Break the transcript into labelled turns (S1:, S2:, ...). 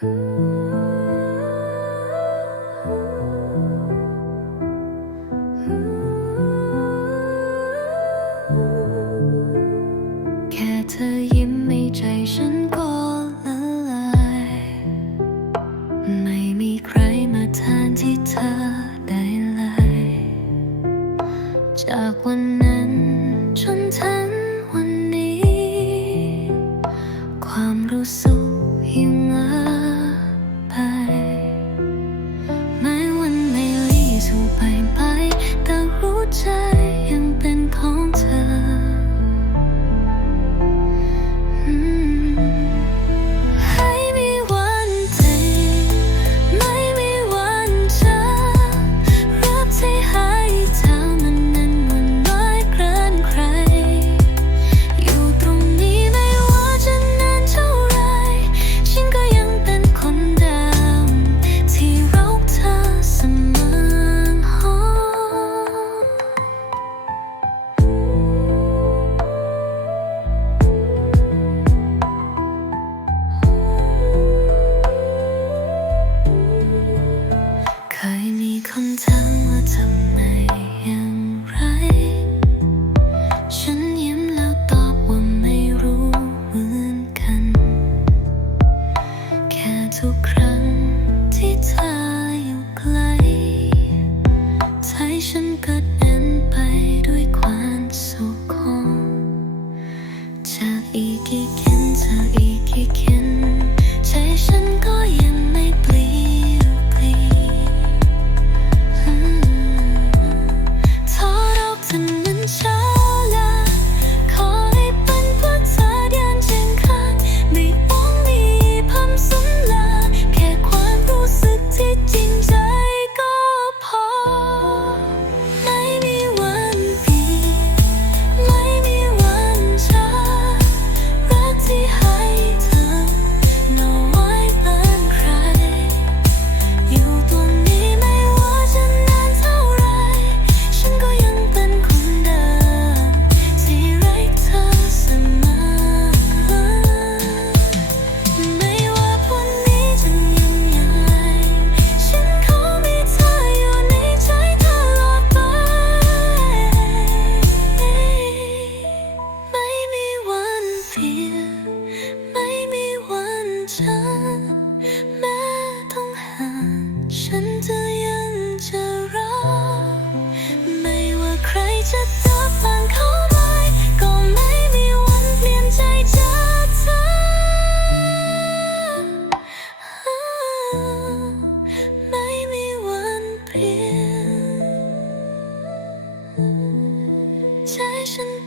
S1: Mm-hmm. อีกกี่เข็นเธออีกกี่เข็นใจฉันก็ยัง 一生。